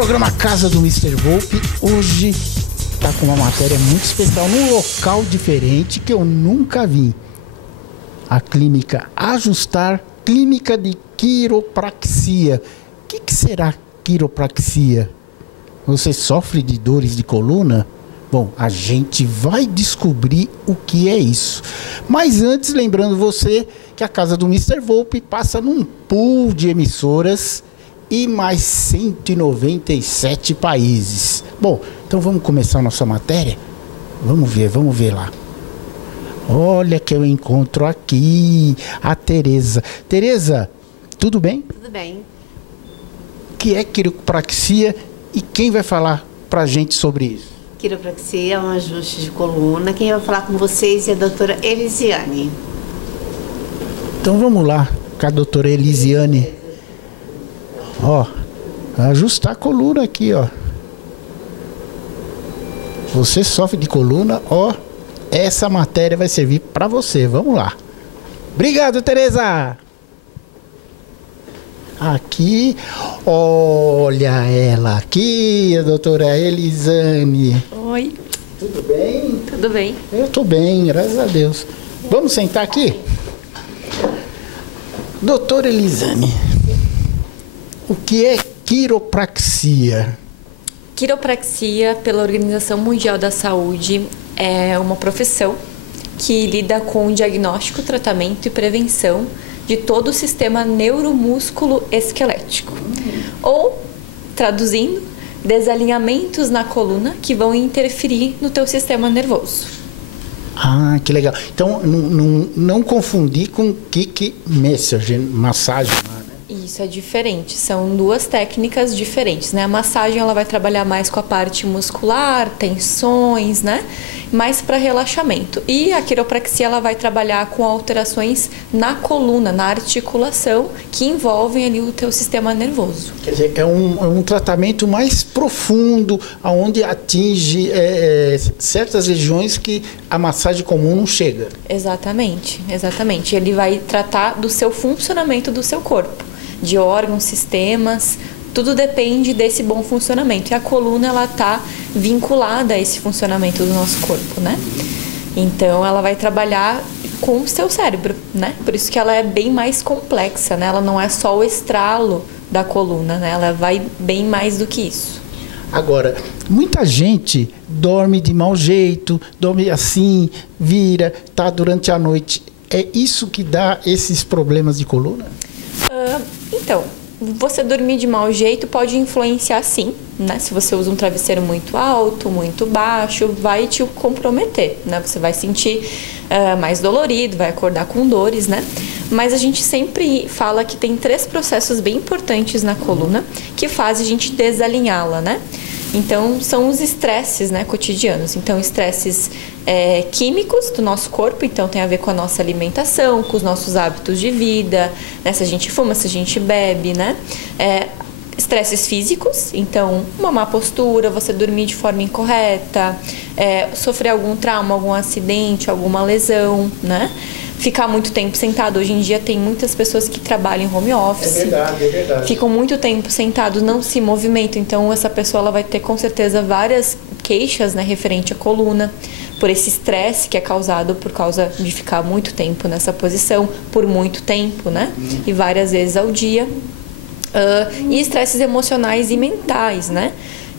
Programa Casa do Mr. Volpe, hoje tá com uma matéria muito especial, num local diferente que eu nunca vi. A clínica Ajustar, clínica de quiropraxia. O que será quiropraxia? Você sofre de dores de coluna? Bom, a gente vai descobrir o que é isso. Mas antes, lembrando você que a Casa do Mr. Volpe passa num pool de emissoras e mais 197 países. Bom, então vamos começar a nossa matéria? Vamos ver lá. Olha que eu encontro aqui a Tereza. Tereza, tudo bem? Tudo bem. O que é quiropraxia e quem vai falar pra gente sobre isso? Quiropraxia é um ajuste de coluna. Quem vai falar com vocês é a doutora Elisiane. Então vamos lá com a doutora Elisiane. Ó, ajustar a coluna aqui, ó. Você sofre de coluna, ó. Essa matéria vai servir para você. Vamos lá. Obrigado, Tereza. Aqui, olha ela aqui, a doutora Elisiane. Oi. Tudo bem? Tudo bem. Eu tô bem, graças a Deus. Vamos sentar aqui? Doutora Elisiane, o que é quiropraxia? Quiropraxia, pela Organização Mundial da Saúde, é uma profissão que lida com o diagnóstico, tratamento e prevenção de todo o sistema neuromúsculo esquelético. Ou, traduzindo, desalinhamentos na coluna que vão interferir no teu sistema nervoso. Ah, que legal. Então, não confundir com kick massagem. Isso é diferente, são duas técnicas diferentes, né? A massagem ela vai trabalhar mais com a parte muscular, tensões, né? Mais para relaxamento. E a quiropraxia ela vai trabalhar com alterações na coluna, na articulação, que envolvem ali o teu sistema nervoso. Quer dizer, é um tratamento mais profundo, onde atinge certas regiões que a massagem comum não chega. Exatamente, exatamente. Ele vai tratar do seu funcionamento do seu corpo, de órgãos, sistemas, tudo depende desse bom funcionamento. E a coluna, ela está vinculada a esse funcionamento do nosso corpo, né? Então, ela vai trabalhar com o seu cérebro, né? Por isso que ela é bem mais complexa, né? Ela não é só o estralo da coluna, né? Ela vai bem mais do que isso. Agora, muita gente dorme de mau jeito, dorme assim, vira, tá durante a noite. É isso que dá esses problemas de coluna? Então, você dormir de mau jeito pode influenciar sim, né? Se você usa um travesseiro muito alto, muito baixo, vai te comprometer, né? Você vai sentir mais dolorido, vai acordar com dores, né? Mas a gente sempre fala que tem 3 processos bem importantes na coluna que fazem a gente desalinhá-la, né? Então, são os estresses, né, cotidianos. Então, estresses químicos do nosso corpo, então tem a ver com a nossa alimentação, com os nossos hábitos de vida, né, se a gente fuma, se a gente bebe, né? Estresses físicos, então uma má postura, você dormir de forma incorreta, sofrer algum trauma, algum acidente, alguma lesão, né? Ficar muito tempo sentado. Hoje em dia tem muitas pessoas que trabalham em home office. É verdade. Ficam muito tempo sentados, não se movimentam. Então, essa pessoa ela vai ter, com certeza, várias queixas, né, referente à coluna, por esse estresse que é causado por causa de ficar muito tempo nessa posição, por muito tempo, né? E várias vezes ao dia. E estresses emocionais e mentais, né?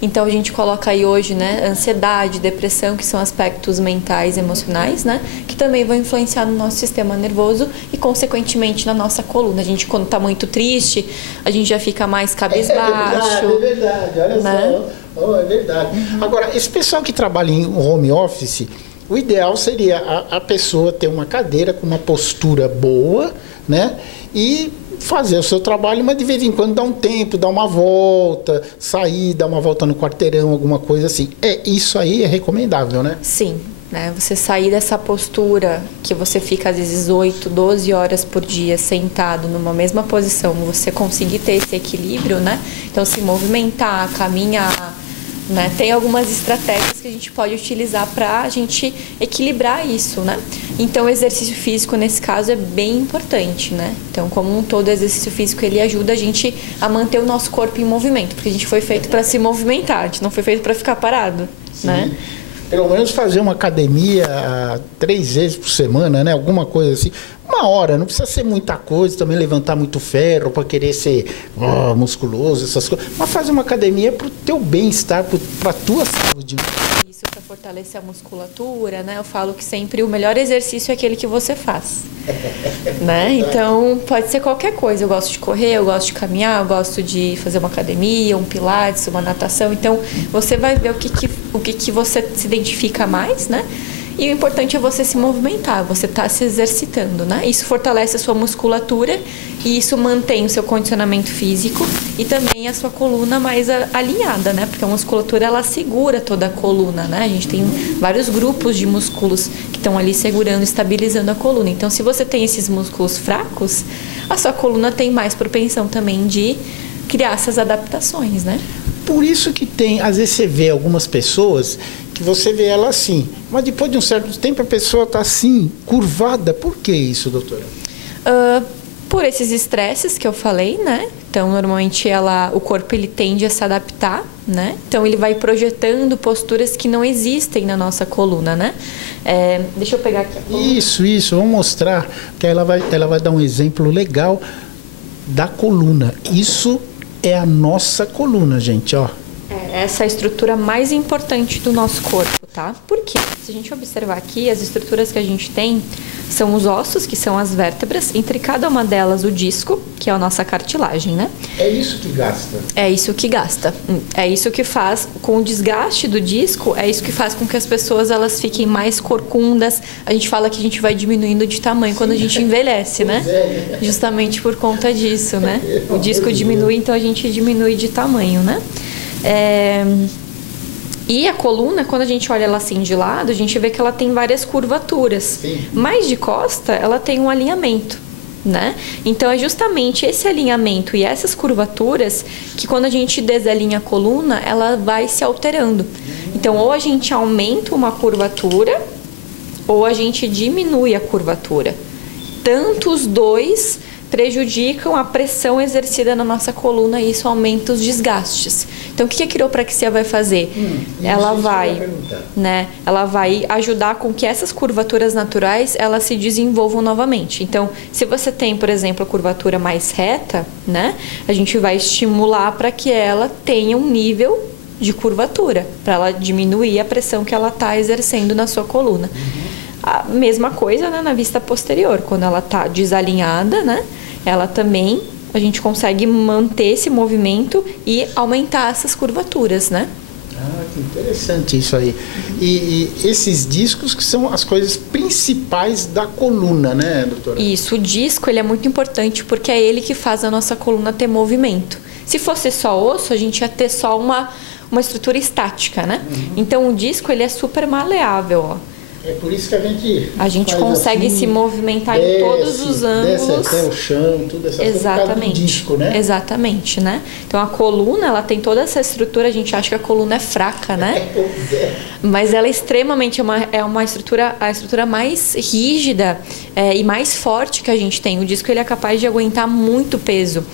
Então, a gente coloca aí hoje, né, ansiedade, depressão, que são aspectos mentais e emocionais, né, que também vão influenciar no nosso sistema nervoso e, consequentemente, na nossa coluna. A gente, quando está muito triste, a gente já fica mais cabisbaixo. É verdade, olha, né? só. Oh, é verdade. Agora, esse pessoal que trabalha em home office, o ideal seria a pessoa ter uma cadeira com uma postura boa, né, e fazer o seu trabalho, mas de vez em quando dar um tempo, dar uma volta, sair, dar uma volta no quarteirão, alguma coisa assim. Isso aí é recomendável, né? Sim, né? Você sair dessa postura que você fica às vezes 8, 12 horas por dia sentado numa mesma posição, você conseguir ter esse equilíbrio, né? Então se movimentar, caminhar, né? Tem algumas estratégias que a gente pode utilizar para a gente equilibrar isso, né? Então, o exercício físico, nesse caso, é bem importante, né? Então, como um todo, o exercício físico, ele ajuda a gente a manter o nosso corpo em movimento, porque a gente foi feito para se movimentar, a gente não foi feito para ficar parado, né? Pelo menos fazer uma academia 3 vezes por semana, né? Alguma coisa assim. 1 hora, não precisa ser muita coisa, também levantar muito ferro para querer ser musculoso, essas coisas. Mas fazer uma academia para o teu bem-estar, para a tua saúde. Isso, para fortalecer a musculatura, né? Eu falo que sempre o melhor exercício é aquele que você faz, né? Então, pode ser qualquer coisa. Eu gosto de correr, eu gosto de caminhar, eu gosto de fazer uma academia, um pilates, uma natação. Então, você vai ver o que você se identifica mais, né? E o importante é você se movimentar, você está se exercitando, né? Isso fortalece a sua musculatura e isso mantém o seu condicionamento físico e também a sua coluna mais alinhada, né? Porque a musculatura, ela segura toda a coluna, né? A gente tem vários grupos de músculos que estão ali segurando, estabilizando a coluna. Então, se você tem esses músculos fracos, a sua coluna tem mais propensão também de criar essas adaptações, né? Por isso que tem, às vezes você vê algumas pessoas que você vê ela assim, mas depois de um certo tempo a pessoa está assim, curvada. Por que isso, doutora? Por esses estresses que eu falei, né? Então, normalmente o corpo ele tende a se adaptar, né? Então, ele vai projetando posturas que não existem na nossa coluna, né? Deixa eu pegar aqui a coluna. Isso, vamos mostrar, que ela vai dar um exemplo legal da coluna. Isso é a nossa coluna, gente, ó. Essa é a estrutura mais importante do nosso corpo, tá? Por quê? Se a gente observar aqui, as estruturas que a gente tem são os ossos, que são as vértebras, entre cada uma delas o disco, que é a nossa cartilagem, né? É isso que gasta. É isso que gasta. É isso que faz, com o desgaste do disco, é isso que faz com que as pessoas elas fiquem mais corcundas. A gente fala que a gente vai diminuindo de tamanho quando a gente envelhece, né? Justamente por conta disso, né? O disco diminui, então a gente diminui de tamanho, né? E a coluna, quando a gente olha ela assim de lado, a gente vê que ela tem várias curvaturas. Sim. Mas de costa, ela tem um alinhamento, né? Então, é justamente esse alinhamento e essas curvaturas que quando a gente desalinha a coluna, ela vai se alterando. Então, ou a gente aumenta uma curvatura, ou a gente diminui a curvatura. Tanto os dois prejudicam a pressão exercida na nossa coluna e isso aumenta os desgastes. Então, o que a quiropraxia vai fazer? Ela vai ajudar com que essas curvaturas naturais elas se desenvolvam novamente. Então, se você tem, por exemplo, a curvatura mais reta, né, a gente vai estimular para que ela tenha um nível de curvatura, para ela diminuir a pressão que ela está exercendo na sua coluna. A mesma coisa, né, na vista posterior, quando ela está desalinhada, né, ela também, a gente consegue manter esse movimento e aumentar essas curvaturas, né? Que interessante isso aí. E esses discos que são as coisas principais da coluna, né, doutora? Isso, o disco ele é muito importante porque é ele que faz a nossa coluna ter movimento. Se fosse só osso, a gente ia ter só uma estrutura estática, né? Então, o disco ele é super maleável, ó. É por isso que a gente consegue assim, se movimentar em todos os ângulos. Desce até o chão, tudo essa coisa por causa do disco, né? Exatamente, né? Então a coluna, ela tem toda essa estrutura, a gente acha que a coluna é fraca, né? Mas ela é extremamente, a estrutura mais rígida e mais forte que a gente tem. O disco ele é capaz de aguentar muito peso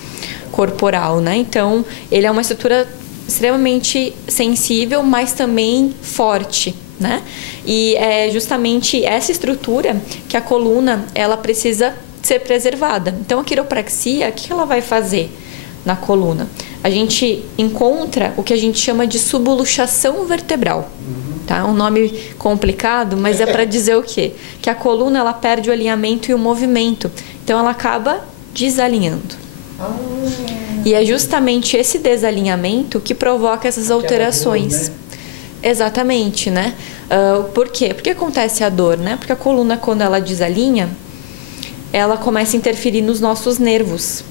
corporal, né? Então ele é uma estrutura extremamente sensível, mas também forte, né? E é justamente essa estrutura que a coluna ela precisa ser preservada. Então a quiropraxia, o que ela vai fazer na coluna? A gente encontra o que a gente chama de subluxação vertebral. Tá? Um nome complicado, mas é para dizer o quê? Que a coluna ela perde o alinhamento e o movimento. Então ela acaba desalinhando. E é justamente esse desalinhamento que provoca essas alterações. Dor, né? Exatamente, né? Por quê? Porque acontece a dor, né? Porque a coluna, quando ela desalinha, ela começa a interferir nos nossos nervos.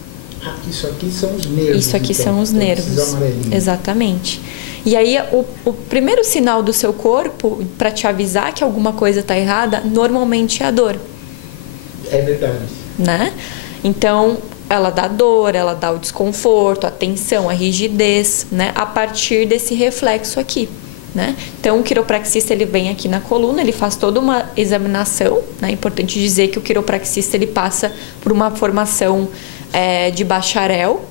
Isso aqui são os nervos. Isso aqui então, são os nervos. Exatamente. E aí, o primeiro sinal do seu corpo para te avisar que alguma coisa está errada, normalmente é a dor. É verdade. Né? Então, ela dá dor, ela dá o desconforto, a tensão, a rigidez, né? A partir desse reflexo aqui, né? Então, o quiropraxista, ele vem aqui na coluna, ele faz toda uma examinação, né? É importante dizer que o quiropraxista, ele passa por uma formação de bacharel,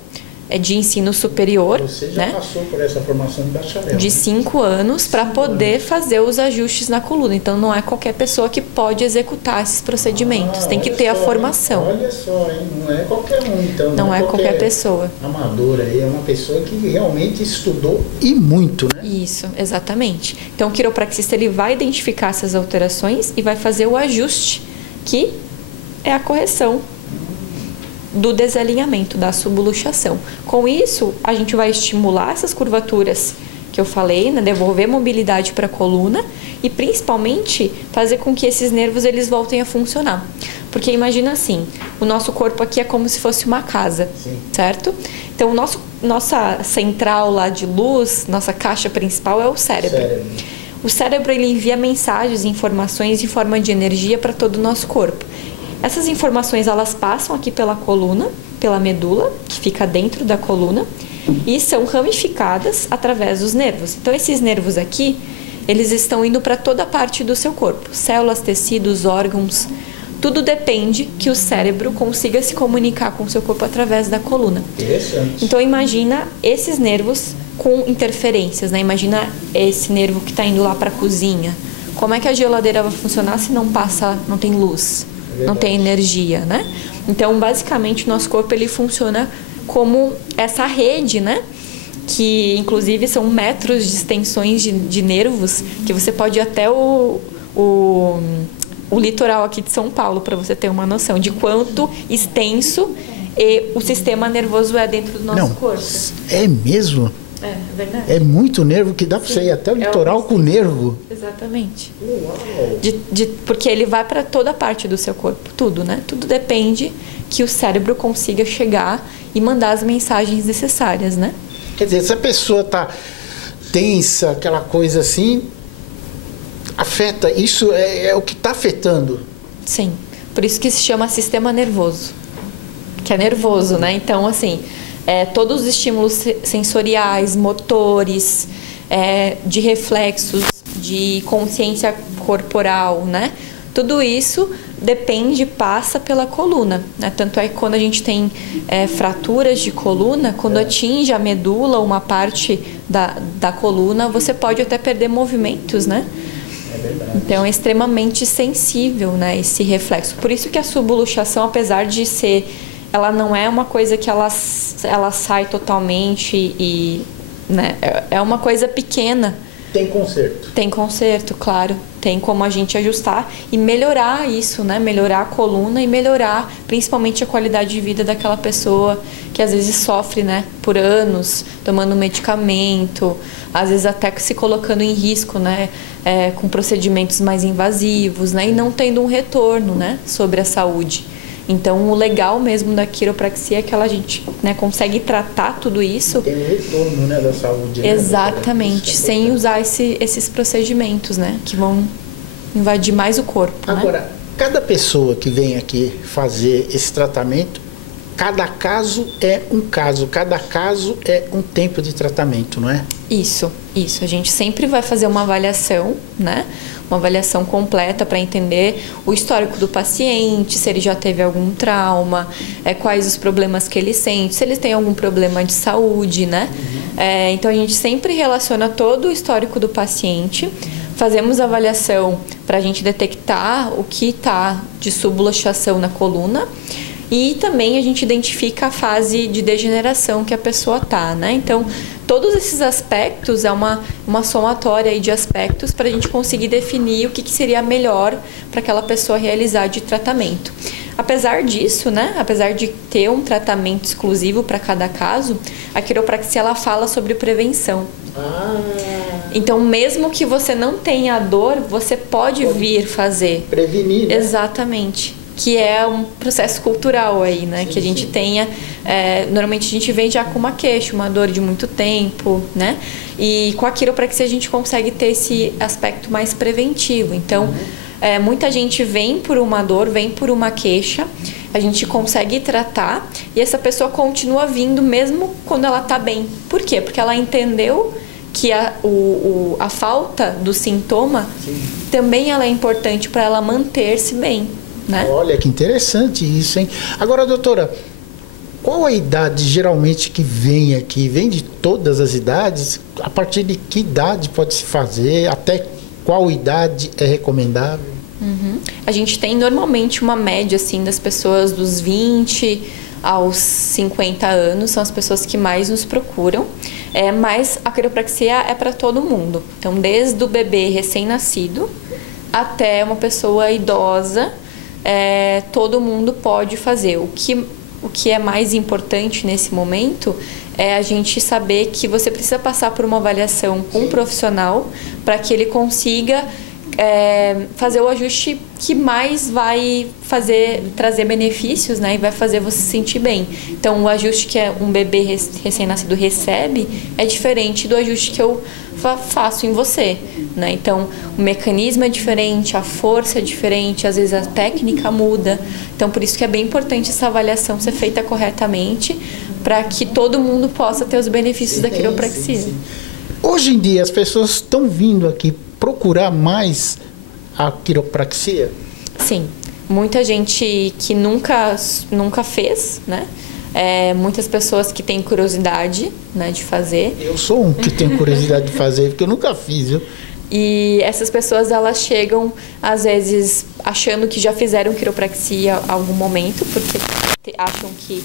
de ensino superior. Você já passou por essa formação de bacharel. De 5 anos para poder fazer os ajustes na coluna. Então, não é qualquer pessoa que pode executar esses procedimentos. Tem que ter a formação. Olha só, hein? Não é qualquer um, então. Não é qualquer pessoa. Amadora aí, é uma pessoa que realmente estudou e muito, né? Isso, exatamente. Então, o quiropraxista, ele vai identificar essas alterações e vai fazer o ajuste, que é a correção do desalinhamento, da subluxação. Com isso, a gente vai estimular essas curvaturas que eu falei, né? Devolver mobilidade para a coluna e, principalmente, fazer com que esses nervos eles voltem a funcionar. Porque imagina assim, o nosso corpo aqui é como se fosse uma casa, Sim. certo? Então, nossa central lá de luz, nossa caixa principal é o cérebro. O cérebro, ele envia mensagens, informações em forma de energia para todo o nosso corpo. Essas informações, elas passam aqui pela coluna, pela medula, que fica dentro da coluna, e são ramificadas através dos nervos. Então, esses nervos aqui, eles estão indo para toda a parte do seu corpo. Células, tecidos, órgãos, tudo depende que o cérebro consiga se comunicar com o seu corpo através da coluna. Interessante. Então, imagina esses nervos com interferências, né? Imagina esse nervo que está indo lá para a cozinha. Como é que a geladeira vai funcionar se não tem luz? Não tem energia, né? Então, basicamente, o nosso corpo, ele funciona como essa rede, né? Que, inclusive, são metros de extensões de nervos, que você pode ir até o litoral aqui de São Paulo, para você ter uma noção de quanto extenso o sistema nervoso é dentro do nosso corpo. É mesmo? É verdade. É muito nervo que dá para você ir até o litoral com nervo. Exatamente. Uau. Porque ele vai para toda parte do seu corpo, tudo, né? Tudo depende que o cérebro consiga chegar e mandar as mensagens necessárias, né? Quer dizer, se a pessoa tá tensa, aquela coisa assim, afeta, isso é o que está afetando. Sim, por isso que se chama sistema nervoso, que é nervoso, né? Então, assim, todos os estímulos sensoriais, motores, de reflexos, de consciência corporal, né? Tudo isso passa pela coluna, né? Tanto é que quando a gente tem fraturas de coluna, quando atinge a medula, uma parte da coluna, você pode até perder movimentos, né? É verdade. Então é extremamente sensível, né, esse reflexo. Por isso que a subluxação, apesar de ser, ela não é uma coisa que ela sai totalmente e, né, é uma coisa pequena. Tem conserto. Tem conserto, claro. Tem como a gente ajustar e melhorar isso, né? Melhorar a coluna e melhorar principalmente a qualidade de vida daquela pessoa que às vezes sofre, né? Por anos, tomando medicamento, às vezes até se colocando em risco, né? Com procedimentos mais invasivos, né? E não tendo um retorno, né? Sobre a saúde. Então, o legal mesmo da quiropraxia é que a gente, né, consegue tratar tudo isso. Tem um retorno, né, da saúde. Exatamente, né? sem usar esses procedimentos, né, que vão invadir mais o corpo. Agora, né? cada pessoa que vem aqui fazer esse tratamento, cada caso é um caso, cada caso é um tempo de tratamento, não é? Isso. A gente sempre vai fazer uma avaliação, né? Uma avaliação completa para entender o histórico do paciente, se ele já teve algum trauma, quais os problemas que ele sente, se ele tem algum problema de saúde, né? Então, a gente sempre relaciona todo o histórico do paciente, fazemos avaliação para a gente detectar o que está de subluxação na coluna e também a gente identifica a fase de degeneração que a pessoa está, né? Então, todos esses aspectos é uma somatória aí de aspectos para a gente conseguir definir o que seria melhor para aquela pessoa realizar de tratamento. Apesar disso, né? Apesar de ter um tratamento exclusivo para cada caso, a quiropraxia ela fala sobre prevenção. Então, mesmo que você não tenha dor, você pode vir fazer. Prevenir, né? Exatamente. Que é um processo cultural aí, né? Sim, que a gente sim. tenha... normalmente a gente vem já com uma queixa, uma dor de muito tempo, né? E com a quiropraxia a gente consegue ter esse aspecto mais preventivo. Então, muita gente vem por uma dor, vem por uma queixa, a gente consegue tratar e essa pessoa continua vindo mesmo quando ela tá bem. Por quê? Porque ela entendeu que a falta do sintoma também ela é importante para ela manter-se bem, né? Olha, que interessante isso, hein? Agora, doutora, qual a idade geralmente que vem aqui? Vem de todas as idades? A partir de que idade pode se fazer? Até qual idade é recomendável? A gente tem normalmente uma média assim das pessoas dos 20 aos 50 anos, são as pessoas que mais nos procuram, mas a quiropraxia é para todo mundo. Então, desde o bebê recém-nascido até uma pessoa idosa, todo mundo pode fazer. O que é mais importante nesse momento é a gente saber que você precisa passar por uma avaliação com um profissional para que ele consiga fazer o ajuste que mais vai trazer benefícios, né? E vai fazer você se sentir bem. Então, o ajuste que um bebê recém-nascido recebe é diferente do ajuste que eu faço em você, né? Então, o mecanismo é diferente, a força é diferente, às vezes a técnica muda. Então, por isso que é bem importante essa avaliação ser feita corretamente para que todo mundo possa ter os benefícios da quiropraxia. Sim. Hoje em dia, as pessoas estão vindo aqui procurar mais a quiropraxia? Sim, muita gente que nunca fez, né? Muitas pessoas que têm curiosidade, né, de fazer. Eu sou um que tenho curiosidade de fazer, porque eu nunca fiz, viu? E essas pessoas, elas chegam, às vezes, achando que já fizeram quiropraxia em algum momento, porque acham que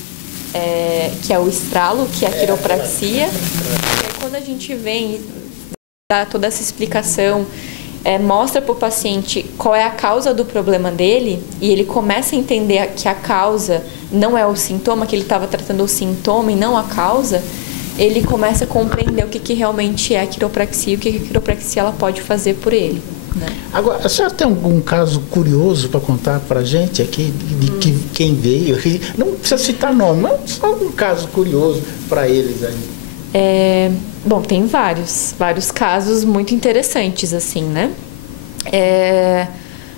é o estralo, que é a quiropraxia. E aí, quando a gente vem dar toda essa explicação, mostra para o paciente qual é a causa do problema dele e ele começa a entender que a causa não é o sintoma, que ele estava tratando o sintoma e não a causa, ele começa a compreender o que realmente é a quiropraxia e o que a quiropraxia ela pode fazer por ele, né? Agora, a senhora tem algum caso curioso para contar para a gente aqui, de quem veio? Não precisa citar nome, mas só um caso curioso para eles aí. Bom, tem vários casos muito interessantes, assim, né?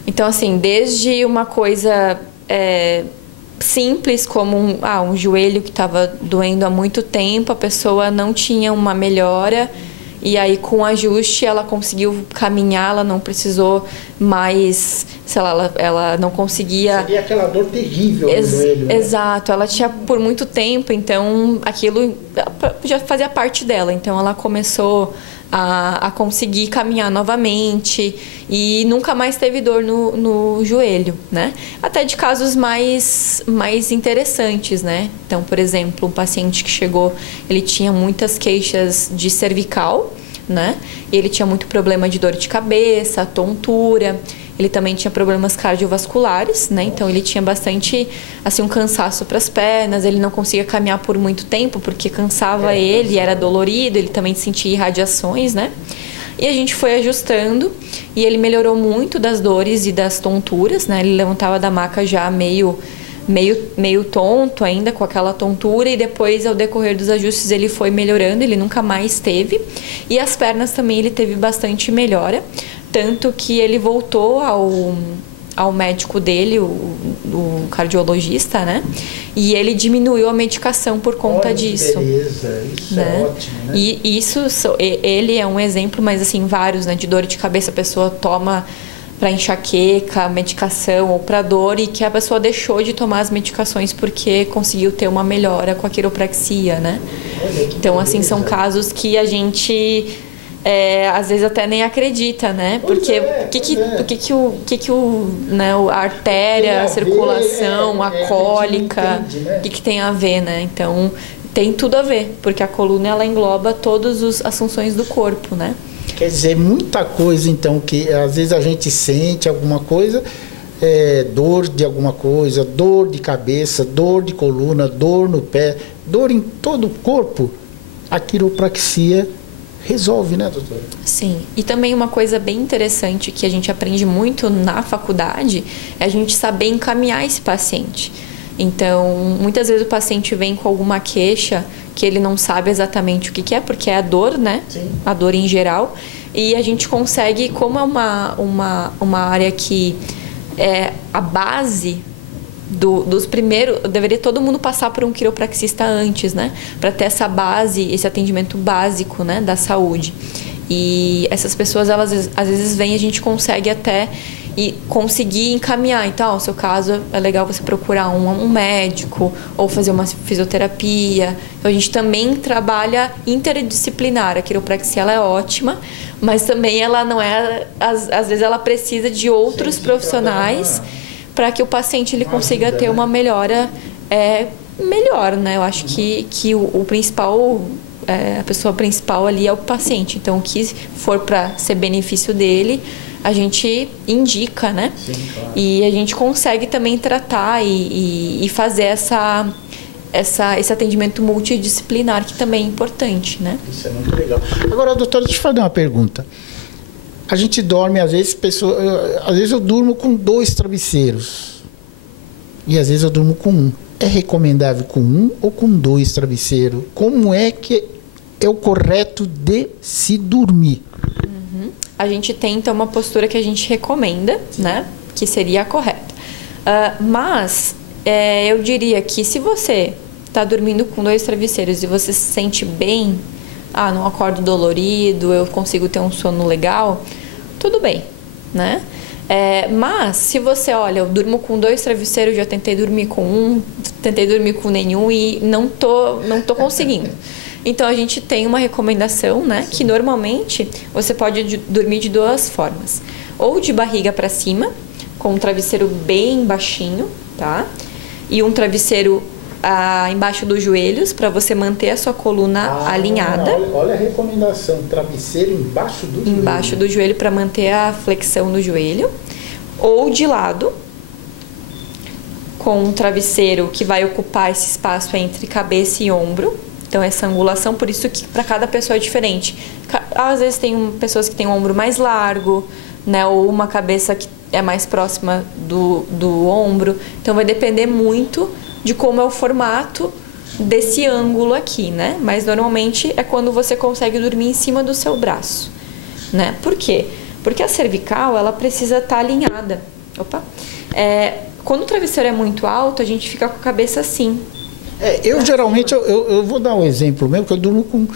Então, assim, desde uma coisa simples, como um joelho que estava doendo há muito tempo, a pessoa não tinha uma melhora, e aí com o ajuste ela conseguiu caminhar, ela não precisou mais, sei lá, ela não conseguia... Seria aquela dor terrível no joelho, né? Exato, ela tinha por muito tempo, então aquilo já fazia parte dela, então ela começou a conseguir caminhar novamente e nunca mais teve dor no joelho, né? Até de casos mais interessantes, né? Então, por exemplo, um paciente que chegou, ele tinha muitas queixas de cervical, né? E ele tinha muito problema de dor de cabeça, tontura. Ele também tinha problemas cardiovasculares, né? Então ele tinha bastante, assim, um cansaço para as pernas, ele não conseguia caminhar por muito tempo porque cansava ele, era dolorido, ele também sentia irradiações, né? E a gente foi ajustando e ele melhorou muito das dores e das tonturas, né? Ele levantava da maca já meio tonto ainda, com aquela tontura, e depois, ao decorrer dos ajustes, ele foi melhorando, ele nunca mais teve. E as pernas também ele teve bastante melhora, tanto que ele voltou ao médico dele, o cardiologista, né? E ele diminuiu a medicação por conta disso. Beleza, isso né? É ótimo, né? E ele é um exemplo, mas assim, vários, né? De dor de cabeça, a pessoa toma para enxaqueca, medicação ou para dor, e que a pessoa deixou de tomar as medicações porque conseguiu ter uma melhora com a quiropraxia, né? Então, assim, são casos que a gente às vezes até nem acredita, né? Porque a artéria, a circulação, a cólica, o que tem a ver, né? Então, tem tudo a ver, porque a coluna ela engloba todas as funções do corpo, né? Quer dizer, muita coisa, então, que às vezes a gente sente alguma coisa, dor de alguma coisa, dor de cabeça, dor de coluna, dor no pé, dor em todo o corpo, a quiropraxia resolve, né, doutora? Sim. E também uma coisa bem interessante que a gente aprende muito na faculdade é a gente saber encaminhar esse paciente. Então, muitas vezes o paciente vem com alguma queixa que ele não sabe exatamente o que é, porque é a dor, né? Sim. A dor em geral. E a gente consegue, como é uma área que a base dos primeiros, deveria todo mundo passar por um quiropraxista antes, né? Para ter essa base, esse atendimento básico, né, da saúde. E essas pessoas, elas às vezes vêm, a gente consegue até conseguir encaminhar. Então, no seu caso, é legal você procurar um médico ou fazer uma fisioterapia. Então, a gente também trabalha interdisciplinar. A quiropraxia, ela é ótima, mas também ela não é... Às vezes, ela precisa de outros profissionais para que o paciente ele consiga ter uma melhora melhor, né? Eu acho que o principal... a pessoa principal ali é o paciente. Então, o que for para ser benefício dele, a gente indica, né? Sim, claro. E a gente consegue também tratar e fazer esse atendimento multidisciplinar, que também é importante, né? Isso é muito legal. Agora, doutora, deixa eu fazer uma pergunta. A gente dorme, às vezes, às vezes eu durmo com 2 travesseiros. E às vezes eu durmo com 1. É recomendável com 1 ou com 2 travesseiros? Como é que é o correto de se dormir? A gente tem, então, uma postura que a gente recomenda, né? Que seria a correta. Mas eu diria que se você está dormindo com 2 travesseiros e você se sente bem, não acordo dolorido, eu consigo ter um sono legal, tudo bem, né? Mas se você, olha, eu durmo com 2 travesseiros, já tentei dormir com 1, tentei dormir com nenhum e não tô conseguindo. Então, a gente tem uma recomendação, né? Que normalmente você pode dormir de 2 formas. Ou de barriga para cima, com um travesseiro bem baixinho, tá? E um travesseiro embaixo dos joelhos, para você manter a sua coluna alinhada. Olha a recomendação, travesseiro embaixo do joelho. Embaixo do joelho, para manter a flexão do joelho. Ou de lado, com um travesseiro que vai ocupar esse espaço entre cabeça e ombro. Então, essa angulação, por isso que para cada pessoa é diferente. Às vezes tem pessoas que têm um ombro mais largo, né? Ou uma cabeça que é mais próxima do ombro. Então, vai depender muito de como é o formato desse ângulo aqui, né? Mas, normalmente, é quando você consegue dormir em cima do seu braço, né? Por quê? Porque a cervical, ela precisa estar alinhada. Quando o travesseiro é muito alto, a gente fica com a cabeça assim. Geralmente, eu vou dar um exemplo mesmo, que eu durmo com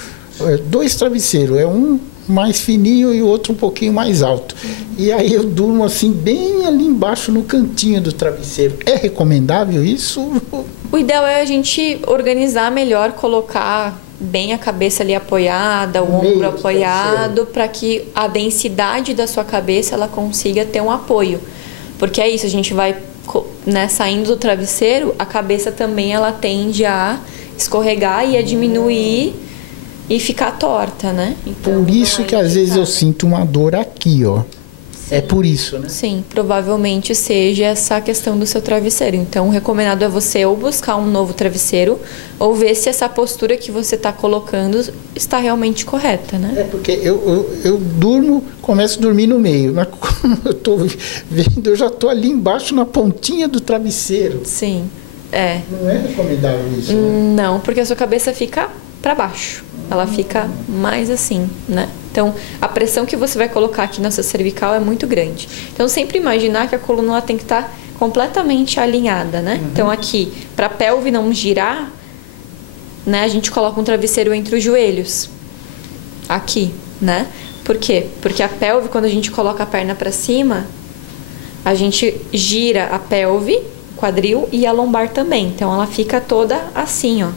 2 travesseiros. Um mais fininho e o outro um pouquinho mais alto. E aí eu durmo assim, bem ali embaixo no cantinho do travesseiro. É recomendável isso? O ideal é a gente organizar melhor, colocar bem a cabeça ali apoiada, o ombro apoiado, para que a densidade da sua cabeça ela consiga ter um apoio. Porque é isso, a gente vai... Né, saindo do travesseiro, a cabeça também ela tende a escorregar e a diminuir e ficar torta, né? Então, por isso que às vezes eu sinto uma dor aqui, ó. Sim. É por isso, né? Sim, provavelmente seja essa questão do seu travesseiro. Então, o recomendado é você ou buscar um novo travesseiro ou ver se essa postura que você está colocando está realmente correta, né? Porque eu durmo, começo a dormir no meio, mas como eu estou vendo, eu já estou ali embaixo na pontinha do travesseiro. Sim, Não é recomendável isso, né? Não, porque a sua cabeça fica para baixo. Ela fica mais assim, né? Então, a pressão que você vai colocar aqui na sua cervical é muito grande. Então, sempre imaginar que a coluna ela tem que estar completamente alinhada, né? Então, aqui, para a pelve não girar, né? A gente coloca um travesseiro entre os joelhos. Aqui, né? Por quê? Porque a pelve, quando a gente coloca a perna para cima, a gente gira a pelve, quadril e a lombar também. Então, ela fica toda assim, ó.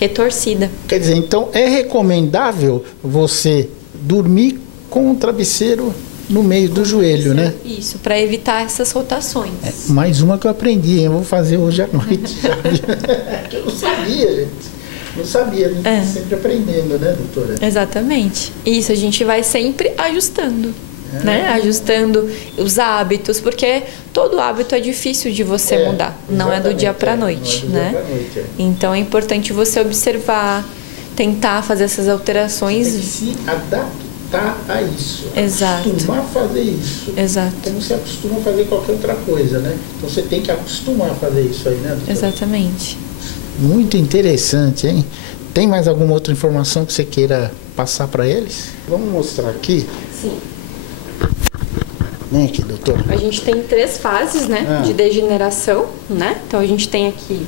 Retorcida. Quer dizer, então é recomendável você dormir com o travesseiro no meio do joelho, né? Isso, para evitar essas rotações. Mais uma que eu aprendi, hein? Eu vou fazer hoje à noite. Eu não sabia, gente. Não sabia, a gente tá sempre aprendendo, né, doutora? Exatamente. Isso, a gente vai sempre ajustando. Né? Ajustando os hábitos, porque todo hábito é difícil de você mudar, não é do dia para a noite, né? Então é importante você observar, tentar fazer essas alterações. Tem que se adaptar a isso. Exato. Acostumar a fazer isso. Exato. Como você acostuma a fazer qualquer outra coisa, né? Então você tem que acostumar a fazer isso aí, né, doutora? Exatamente. Muito interessante, hein? Tem mais alguma outra informação que você queira passar para eles? Vamos mostrar aqui. Sim. Vem aqui, doutor. A gente tem 3 fases, né, de degeneração, né? Então a gente tem aqui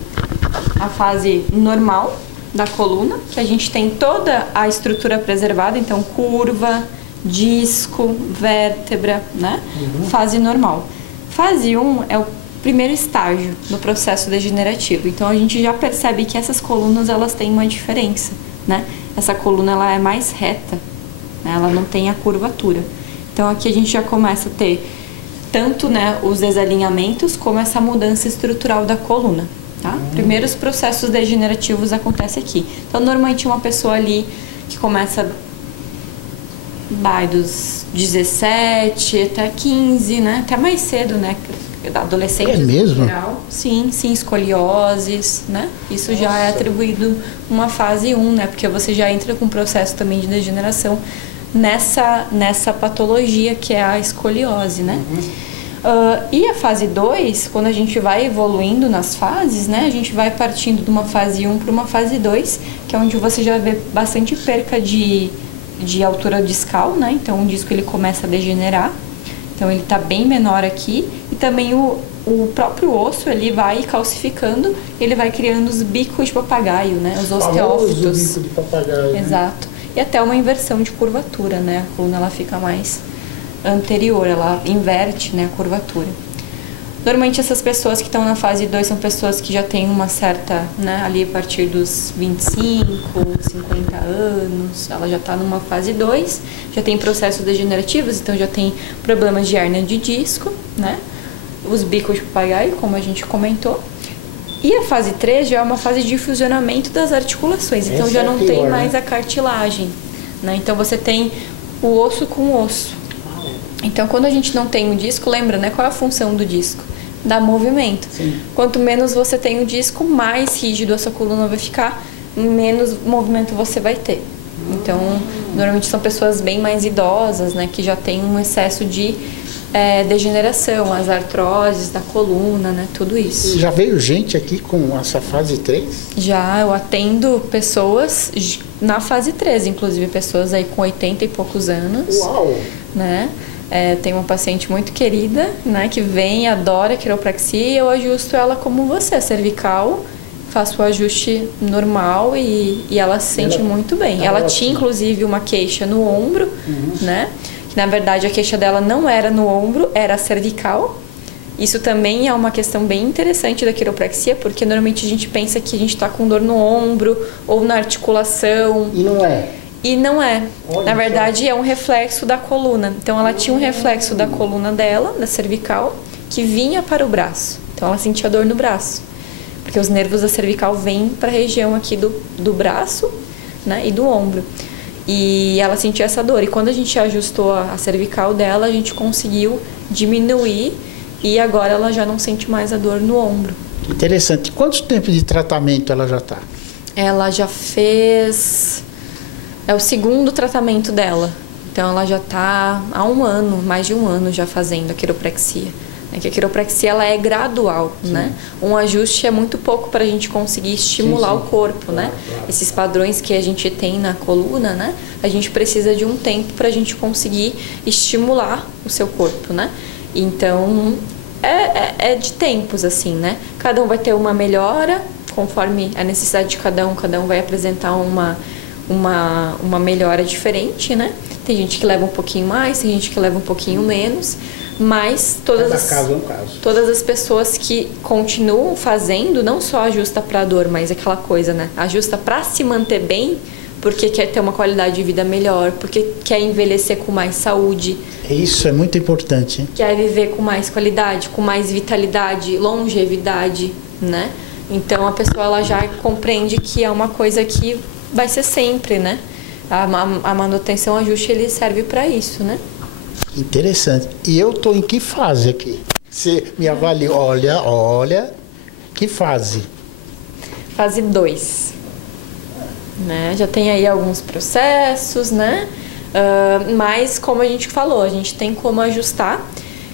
a fase normal da coluna, que a gente tem toda a estrutura preservada, então curva, disco, vértebra, né? Fase normal. Fase 1 é o primeiro estágio do processo degenerativo. Então a gente já percebe que essas colunas elas têm uma diferença, né? Essa coluna ela é mais reta, né? Ela não tem a curvatura. Então aqui a gente já começa a ter tanto, né, os desalinhamentos como essa mudança estrutural da coluna, tá? Primeiros processos degenerativos acontecem aqui. Então normalmente uma pessoa ali que começa dos 17 até 15, né? Até mais cedo, né? Da adolescente. É mesmo? Geral. Sim, escolioses, né? Isso já é atribuído uma fase 1, né? Porque você já entra com um processo também de degeneração nessa patologia que é a escoliose, né? E a fase 2, quando a gente vai evoluindo nas fases, né? A gente vai partindo de uma fase 1 para uma fase 2, que é onde você já vê bastante perca de altura discal, né? Então o disco ele começa a degenerar. Então ele está bem menor aqui e também o próprio osso ele vai calcificando, ele vai criando os bicos de papagaio, né? Os osteófitos. Bico de papagaio. Exato. E até uma inversão de curvatura, né? A coluna ela fica mais anterior, ela inverte, né, a curvatura. Normalmente essas pessoas que estão na fase 2 são pessoas que já têm uma certa, né, ali a partir dos 25, 50 anos, ela já está numa fase 2, já tem processos degenerativos, então já tem problemas de hérnia de disco, né, os bicos de papagaio, como a gente comentou. E a fase 3 já é uma fase de fusionamento das articulações, então já não tem mais a cartilagem, né, então você tem o osso com o osso. Então, quando a gente não tem o disco, lembra, né? Qual é a função do disco? Dar movimento. Sim. Quanto menos você tem o disco, mais rígido a sua coluna vai ficar, menos movimento você vai ter. Então, normalmente são pessoas bem mais idosas, né? Que já tem um excesso de degeneração, as artroses da coluna, né? Tudo isso. Já veio gente aqui com essa fase 3? Já, eu atendo pessoas na fase 3, inclusive pessoas aí com 80 e poucos anos. Uau! Né? Tem uma paciente muito querida, né, que vem, adora quiropraxia e eu ajusto ela como você, cervical, faço o ajuste normal e ela se sente muito bem. Ela tinha inclusive uma queixa no ombro, né, que na verdade a queixa dela não era no ombro, era cervical. Isso também é uma questão bem interessante da quiropraxia, porque normalmente a gente pensa que a gente está com dor no ombro ou na articulação. E não é? E não é. Olha, na verdade, é um reflexo da coluna. Então, ela tinha um reflexo da coluna dela, da cervical, que vinha para o braço. Então, ela sentia dor no braço. Porque os nervos da cervical vêm para a região aqui do braço, né, e do ombro. E ela sentia essa dor. E quando a gente ajustou a cervical dela, a gente conseguiu diminuir e agora ela já não sente mais a dor no ombro. Interessante. Quanto tempo de tratamento ela já está? Ela já fez... É o segundo tratamento dela. Então, ela já está há um ano, mais de um ano já fazendo a quiropraxia. Que a quiropraxia ela é gradual, né? Um ajuste é muito pouco para a gente conseguir estimular o corpo, né? Esses padrões que a gente tem na coluna, né? A gente precisa de um tempo para a gente conseguir estimular o seu corpo, né? Então, é de tempos, assim, né? Cada um vai ter uma melhora, conforme a necessidade de cada um vai apresentar uma melhora diferente, né? Tem gente que leva um pouquinho mais, tem gente que leva um pouquinho menos, mas todas as pessoas que continuam fazendo, não só ajusta para dor, mas aquela coisa, né? Ajusta para se manter bem, porque quer ter uma qualidade de vida melhor, porque quer envelhecer com mais saúde. Isso é muito importante, hein? Quer viver com mais qualidade, com mais vitalidade, longevidade, né? Então a pessoa ela já compreende que é uma coisa que vai ser sempre, né? A manutenção, o ajuste, ele serve para isso, né? Interessante. E eu tô em que fase aqui? Você me avalia, olha, que fase? Fase 2. Né? Já tem aí alguns processos, né? Mas, como a gente falou, a gente tem como ajustar.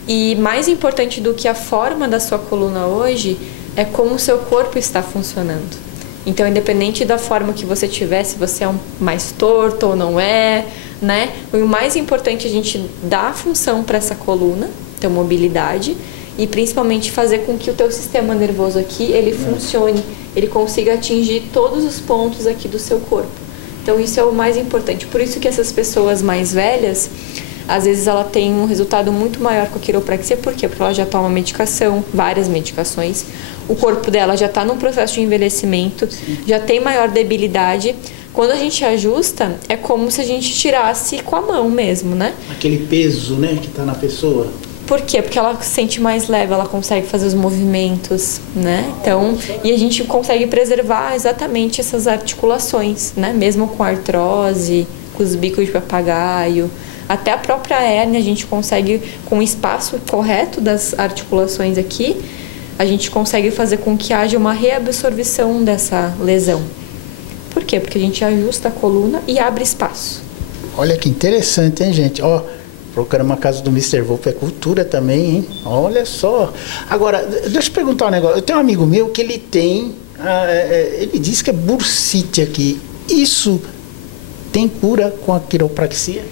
E mais importante do que a forma da sua coluna hoje é como o seu corpo está funcionando. Então, independente da forma que você tiver, se você é mais torto ou não é, né? O mais importante é a gente dar função para essa coluna, ter mobilidade, e principalmente fazer com que o teu sistema nervoso aqui, ele funcione, ele consiga atingir todos os pontos aqui do seu corpo. Então isso é o mais importante. Por isso que essas pessoas mais velhas, às vezes ela tem um resultado muito maior com a quiropraxia. Por quê? Porque ela já toma medicação, várias medicações. O corpo dela já está num processo de envelhecimento, já tem maior debilidade. Quando a gente ajusta, é como se a gente tirasse com a mão mesmo, né? Aquele peso, né, que está na pessoa. Por quê? Porque ela se sente mais leve, ela consegue fazer os movimentos, né? Então, e a gente consegue preservar exatamente essas articulações, né? Mesmo com artrose, com os bicos de papagaio, até a própria hérnia a gente consegue, com o espaço correto das articulações aqui, a gente consegue fazer com que haja uma reabsorção dessa lesão. Por quê? Porque a gente ajusta a coluna e abre espaço. Olha que interessante, hein, gente? Ó, programa Casa do Mr. Wolf é cultura também, hein? Olha só. Agora, deixa eu perguntar um negócio. Eu tenho um amigo meu que ele tem... ele diz que é bursite aqui. Isso tem cura com a quiropraxia?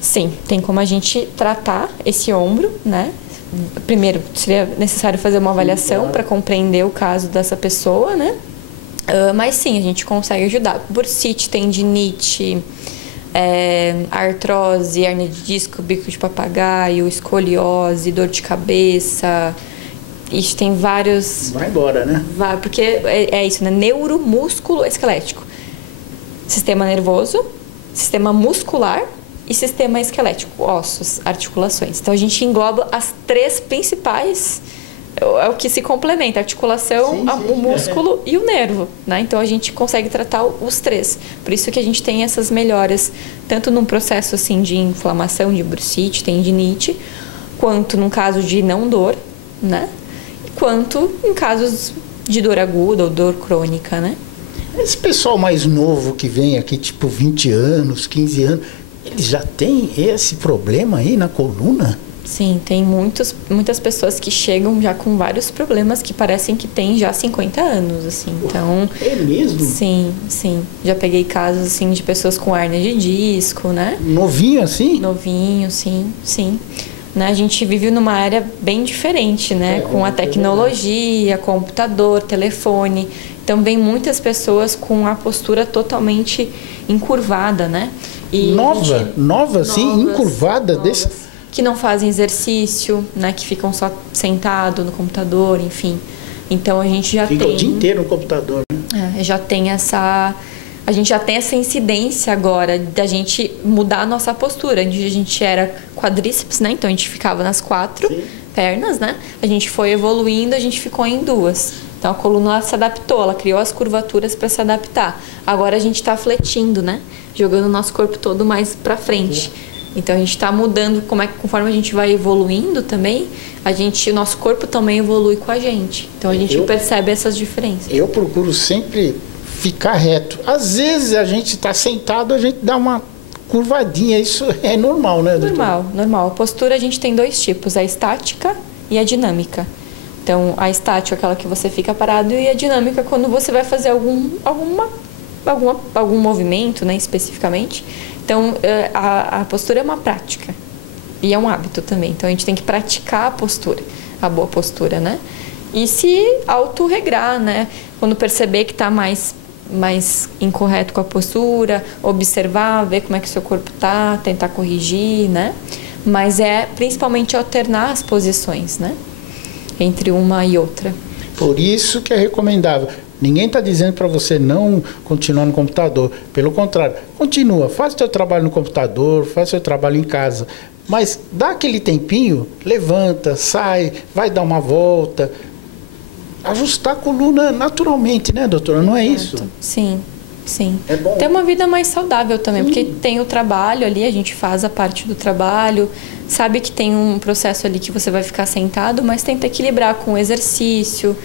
Sim, tem como a gente tratar esse ombro, né? Primeiro, seria necessário fazer uma avaliação para compreender o caso dessa pessoa, né? Mas sim, a gente consegue ajudar. Bursite, tendinite, artrose, hérnia de disco, bico de papagaio, escoliose, dor de cabeça. Isso tem vários... Vai embora, né? Vai, porque é isso, né? Neuromúsculo esquelético. Sistema nervoso, sistema muscular e sistema esquelético, ossos, articulações. Então a gente engloba as três principais, é o que se complementa, a articulação, o músculo e o nervo, né? Então a gente consegue tratar os três. Por isso que a gente tem essas melhoras, tanto num processo assim de inflamação, de bursite, tendinite, quanto num caso de não dor, né? Quanto em casos de dor aguda ou dor crônica, né? Esse pessoal mais novo que vem aqui, tipo 20 anos, 15 anos, eles já têm esse problema aí na coluna? Sim, tem muitas pessoas que chegam já com vários problemas que parecem que têm já 50 anos, assim. Então, é mesmo? Sim. Já peguei casos, assim, de pessoas com hérnia de disco, né? Novinho assim? Novinho, sim. Né? A gente vive numa área bem diferente, né? Com a tecnologia, computador, telefone. Então, vem muitas pessoas com a postura totalmente encurvada, né? E nova assim, encurvada desse... Que não fazem exercício, né? Que ficam só sentado no computador, enfim. Então, a gente já Fica o dia inteiro no computador. Né? Já tem essa... A gente já tem essa incidência agora da gente mudar a nossa postura. Antes a gente era quadríceps, né? Então a gente ficava nas 4 pernas, né? A gente foi evoluindo, a gente ficou em 2. Então a coluna se adaptou, ela criou as curvaturas para se adaptar. Agora a gente está fletindo, né? Jogando o nosso corpo todo mais para frente. Então a gente está mudando, conforme a gente vai evoluindo também, o nosso corpo também evolui com a gente. Então a gente percebe essas diferenças. Eu procuro sempre ficar reto. Às vezes a gente está sentado, a gente dá uma curvadinha. Isso é normal, né, doutor? Normal. A postura a gente tem 2 tipos, a estática e a dinâmica. Então, a estática é aquela que você fica parado e a dinâmica é quando você vai fazer algum movimento, né, especificamente. Então, a postura é uma prática e é um hábito também. Então, a gente tem que praticar a postura, a boa postura, né? E se autorregrar, né? Quando perceber que está mais incorreto com a postura, observar, ver como é que o seu corpo está, tentar corrigir, né? Mas é principalmente alternar as posições, né? Entre uma e outra. Por isso que é recomendável. Ninguém está dizendo para você não continuar no computador. Pelo contrário, continua. Faz o seu trabalho no computador, faz o seu trabalho em casa. Mas dá aquele tempinho, levanta, sai, vai dar uma volta. Ajustar a coluna naturalmente, né, doutora? Não é isso? Sim. É bom. Ter uma vida mais saudável também, porque tem o trabalho ali, a gente faz a parte do trabalho, sabe que tem um processo ali que você vai ficar sentado, mas tenta equilibrar com o exercício,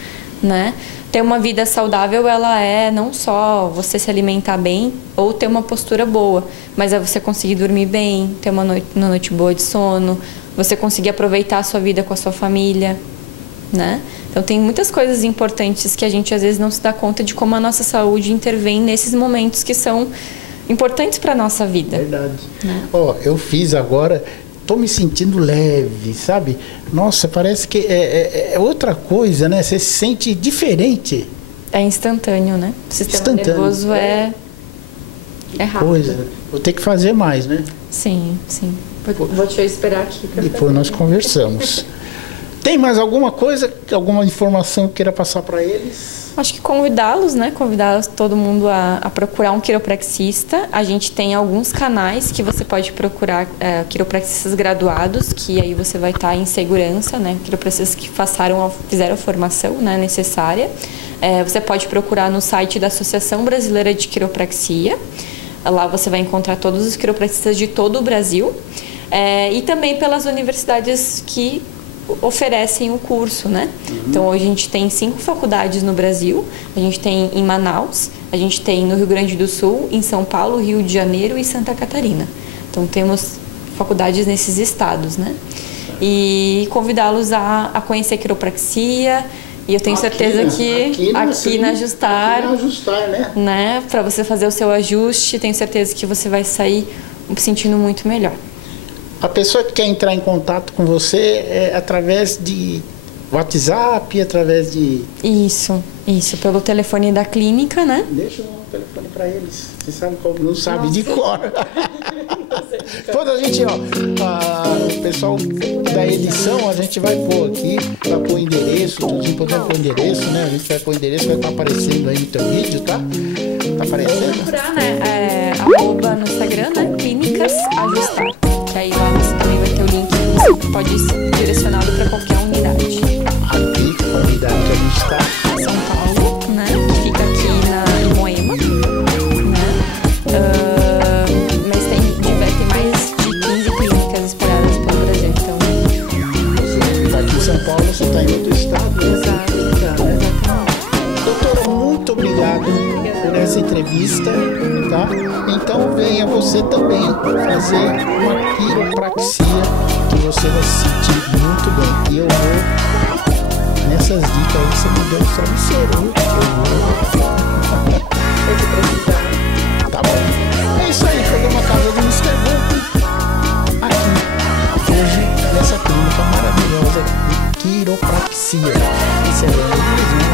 né? Ter uma vida saudável, ela é não só você se alimentar bem ou ter uma postura boa, mas é você conseguir dormir bem, ter uma noite boa de sono, você conseguir aproveitar a sua vida com a sua família, né? Então tem muitas coisas importantes que a gente às vezes não se dá conta de como a nossa saúde intervém nesses momentos que são importantes para nossa vida. Verdade. Ó, eu fiz agora, tô me sentindo leve, sabe? Nossa, parece que é outra coisa, né? Você se sente diferente. É instantâneo, né? O sistema Instantâneo. nervoso é rápido. Coisa. Vou ter que fazer mais, né? Sim. Vou te esperar aqui. Depois nós conversamos. Tem mais alguma coisa, alguma informação que queira passar para eles? Acho que convidá-los, né? Convidar todo mundo a procurar um quiropraxista. A gente tem alguns canais que você pode procurar quiropraxistas graduados, que aí você vai estar em segurança, né? Quiropraxistas que fizeram a formação, né, necessária. Você pode procurar no site da Associação Brasileira de Quiropraxia. Lá você vai encontrar todos os quiropraxistas de todo o Brasil. E também pelas universidades que oferecem o curso, né? Então, hoje a gente tem 5 faculdades no Brasil. A gente tem em Manaus, a gente tem no Rio Grande do Sul, em São Paulo, Rio de Janeiro e Santa Catarina. Então, temos faculdades nesses estados, né? E convidá-los a conhecer a quiropraxia. E eu tenho certeza que aqui na Ajustar, né? Para você fazer o seu ajuste, tenho certeza que você vai sair se sentindo muito melhor. A pessoa que quer entrar em contato com você é através de WhatsApp, através de... Isso, pelo telefone da clínica, né? Deixa o telefone para eles. Você sabe como? Não sabe de cor. Depois a gente, o pessoal da edição, a gente vai pôr aqui, vai pôr o endereço, tudinho, podemos pôr o endereço, né? A gente vai pôr o endereço, vai estar aparecendo aí no teu vídeo, tá? Tá aparecendo? Procurar, né? @ no Instagram, né? Clínicas Ajustar. Que aí lá você também vai ter o link que você pode ser direcionado para qualquer unidade. Aqui, a unidade que a gente está. São Paulo, né? Fica aqui em Moema, né? Mas tem mais de 15 clínicas espalhadas pelo Brasil, então... Você está aqui em São Paulo, você está em outro estado. Exato. Doutora, muito obrigado por essa entrevista, tá? Então venha você também fazer uma quiropraxia que você vai se sentir muito bem. E eu vou, nessas dicas aí, você me deu um travesseiro, viu? Eu vou. Tá bom. É isso aí, programa Casa do Mr. Book aqui, hoje, nessa clínica maravilhosa de quiropraxia. Encerrando mais uma.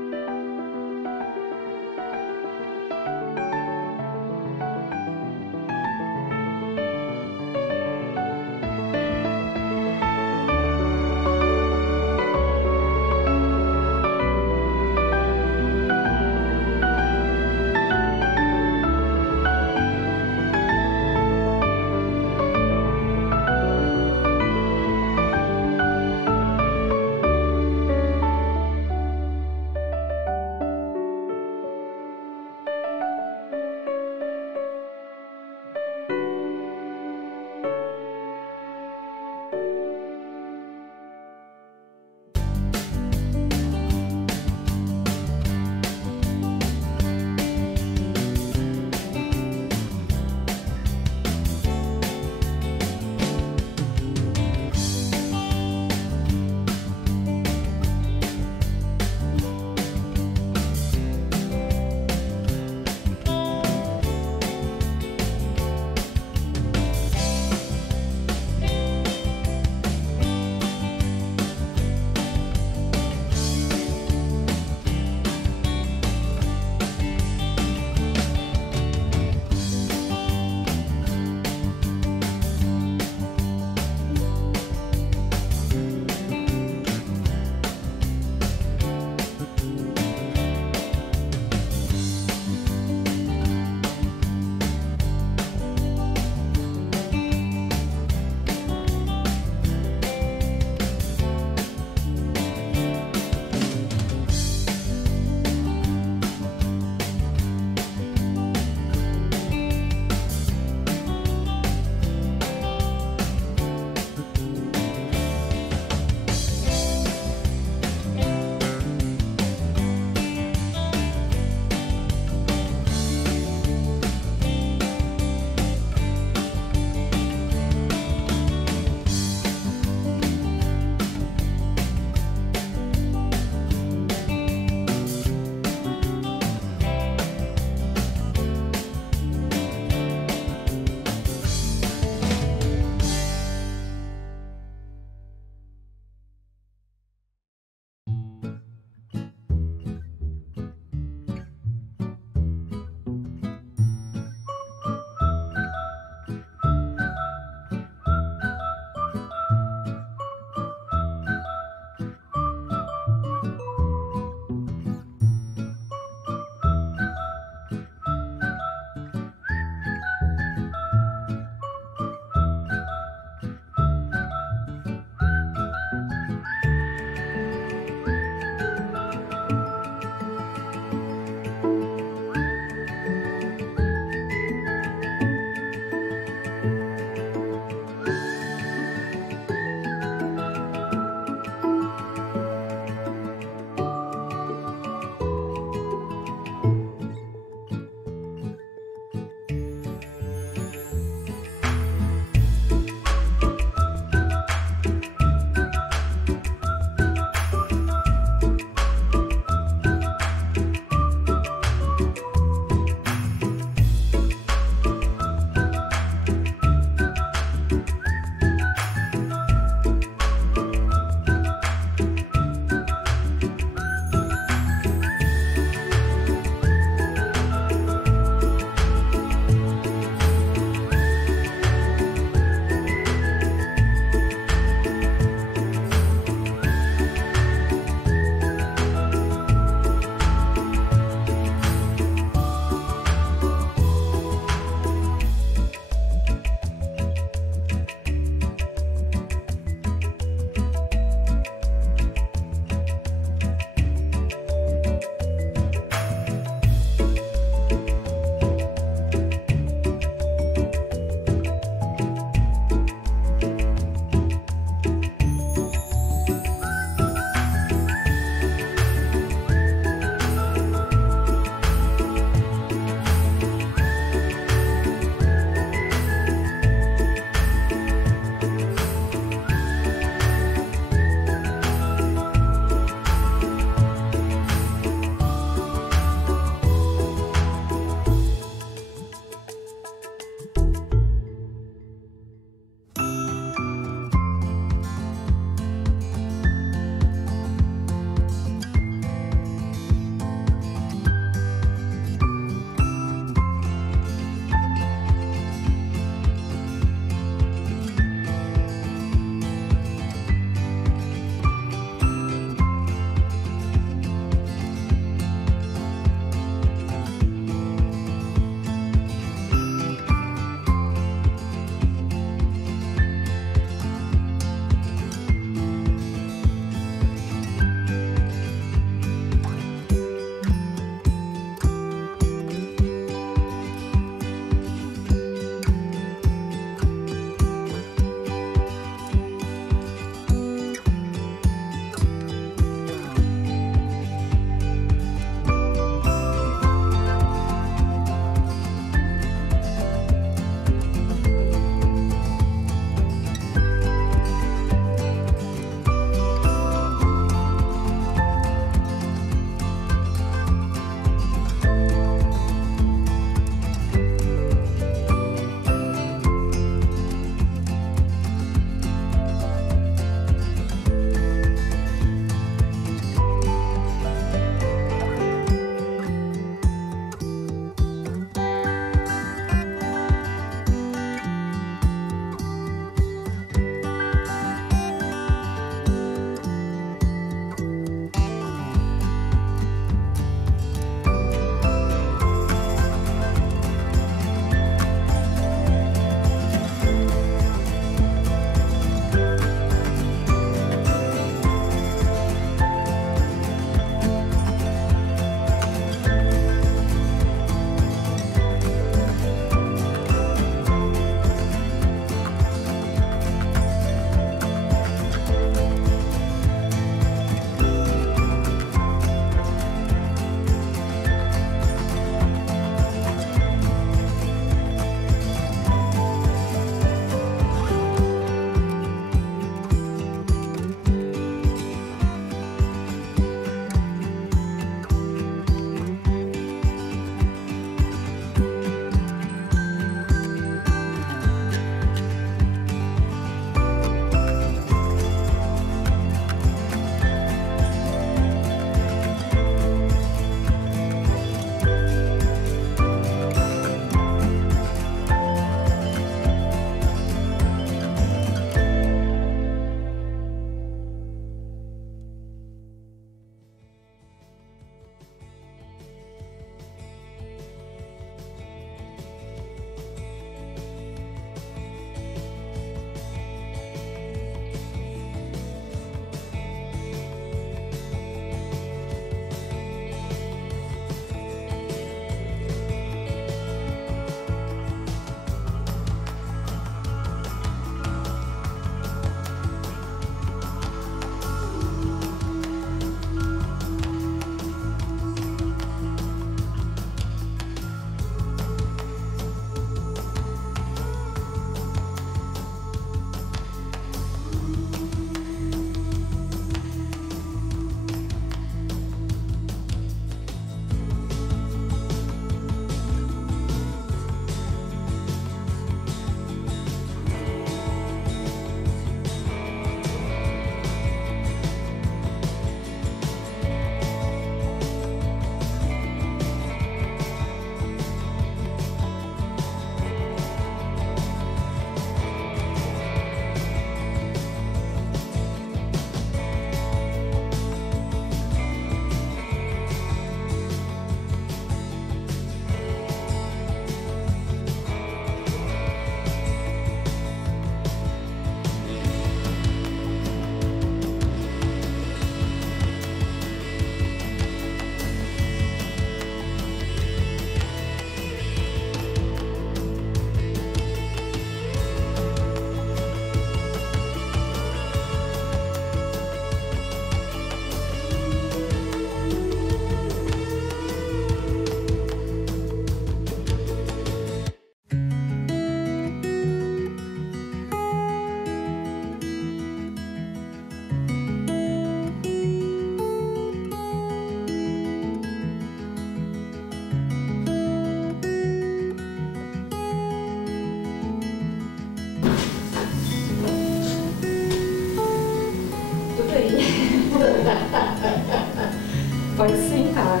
Pode sentar.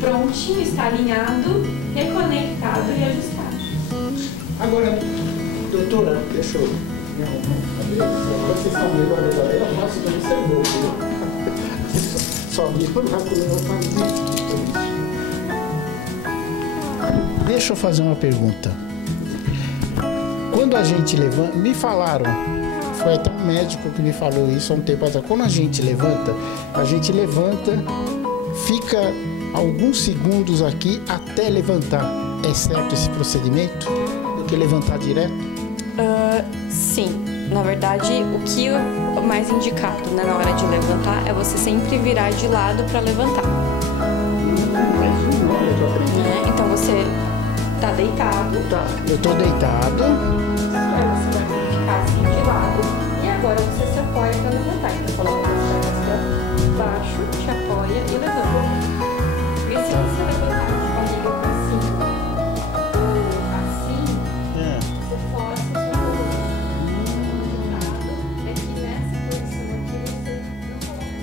Prontinho, está alinhado, reconectado e ajustado. Agora, doutora, deixa eu me arrumar. Agora vocês estão vendo a verdadeira face do Mr. Wolf, né? Só me Deixa eu fazer uma pergunta. Quando a gente levanta, me falaram, foi até um médico que me falou isso há um tempo atrás. Quando a gente levanta, fica alguns segundos aqui até levantar. É certo esse procedimento? Do que levantar direto? Sim. Na verdade, o que é mais indicado, né, na hora de levantar é você sempre virar de lado para levantar. Então você tá deitado. Tá, eu tô deitado. Aí você vai ficar assim de lado. E agora você se apoia para levantar. Então coloca as pernas para baixo, te apoia e levanta. E se você levantar com a barriga para cima ou assim, você força o seu corpo. É que nessa posição aqui você não coloca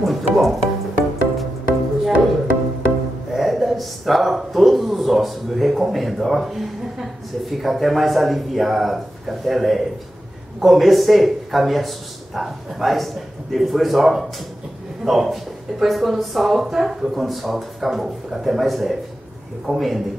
Muito bom. E aí? Destrava todos os ossos, eu recomendo, ó. Você fica até mais aliviado, fica até leve. No começo você fica meio assustado, mas depois, ó, top. Depois quando solta... Depois quando solta fica bom, fica até mais leve. Recomendo, hein?